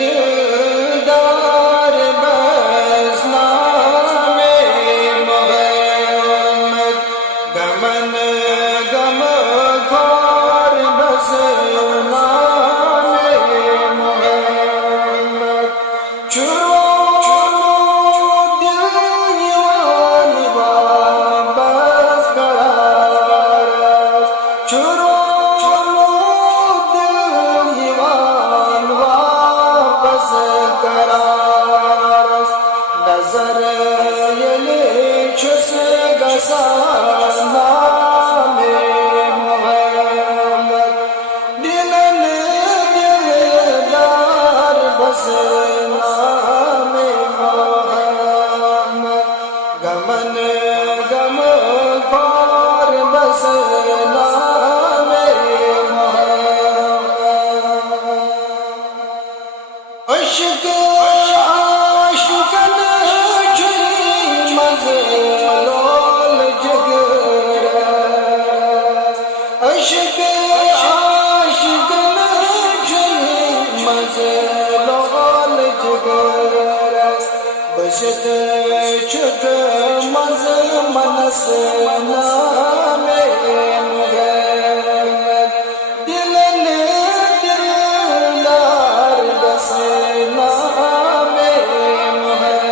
دلدار بس نام محمد گمن گم خار بس نام محمد چرو دل یوان واپس قرار چرو نظر یلی چس گسا نام محمد دلن دلدار بس نام محمد گمن گم خار بس نام محمد عشق بشت چک مز منس نام محمد دلن دلدار بس نام محمد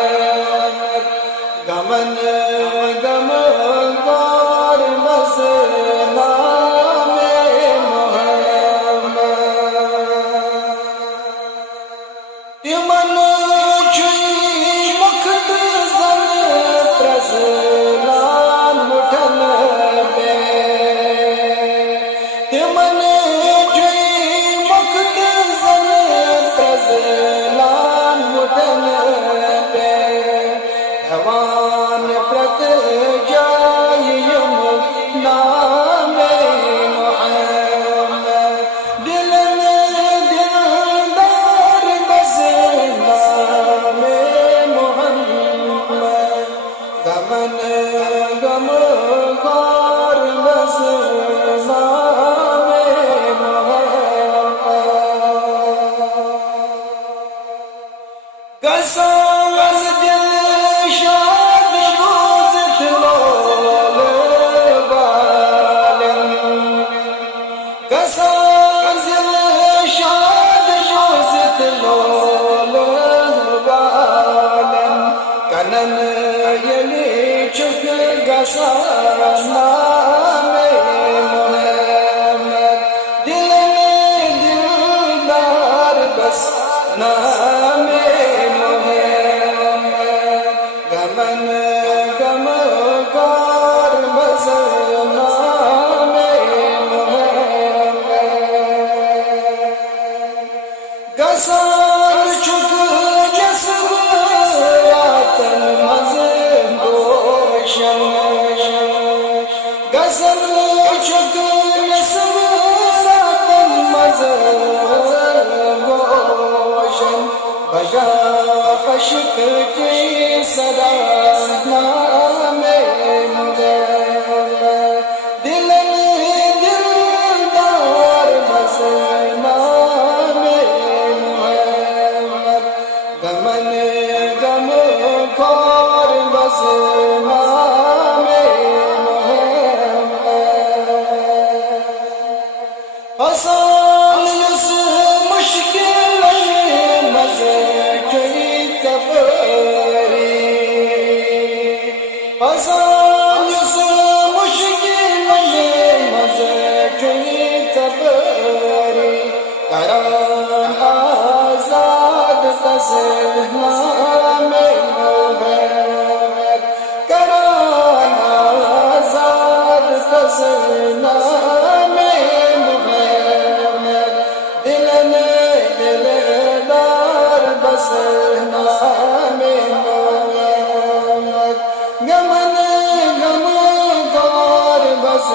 گمن گم خار بس نام محمد یمن لان مٹھن بے تمن جوئی مخت زن لان مٹھن بے ہوان پرت جائیم نام محمد دلن دلدار بس نام محمد گمن گم خار بس نام محمد گسان دل شاد بوزت لول بالم گسان دل شاد بوزت لول بالم کنن یلی چک گسا نام محمد دلن دلدار بس نام محمد گمن گم خار بس نام محمد گسان چک جسم راتن مز گزل چک نسم راتن مز گوشن بجا عشق کی صدا نام محمد دلن دلدار بس نام محمد گمن گم خار بس نام آسان اس مشکل مزے کی تبری آسان اس مشکل مزے کی تبری کران آزاد تس نام محمد کران آزاد تس نام نام محمد گمن گم خار بس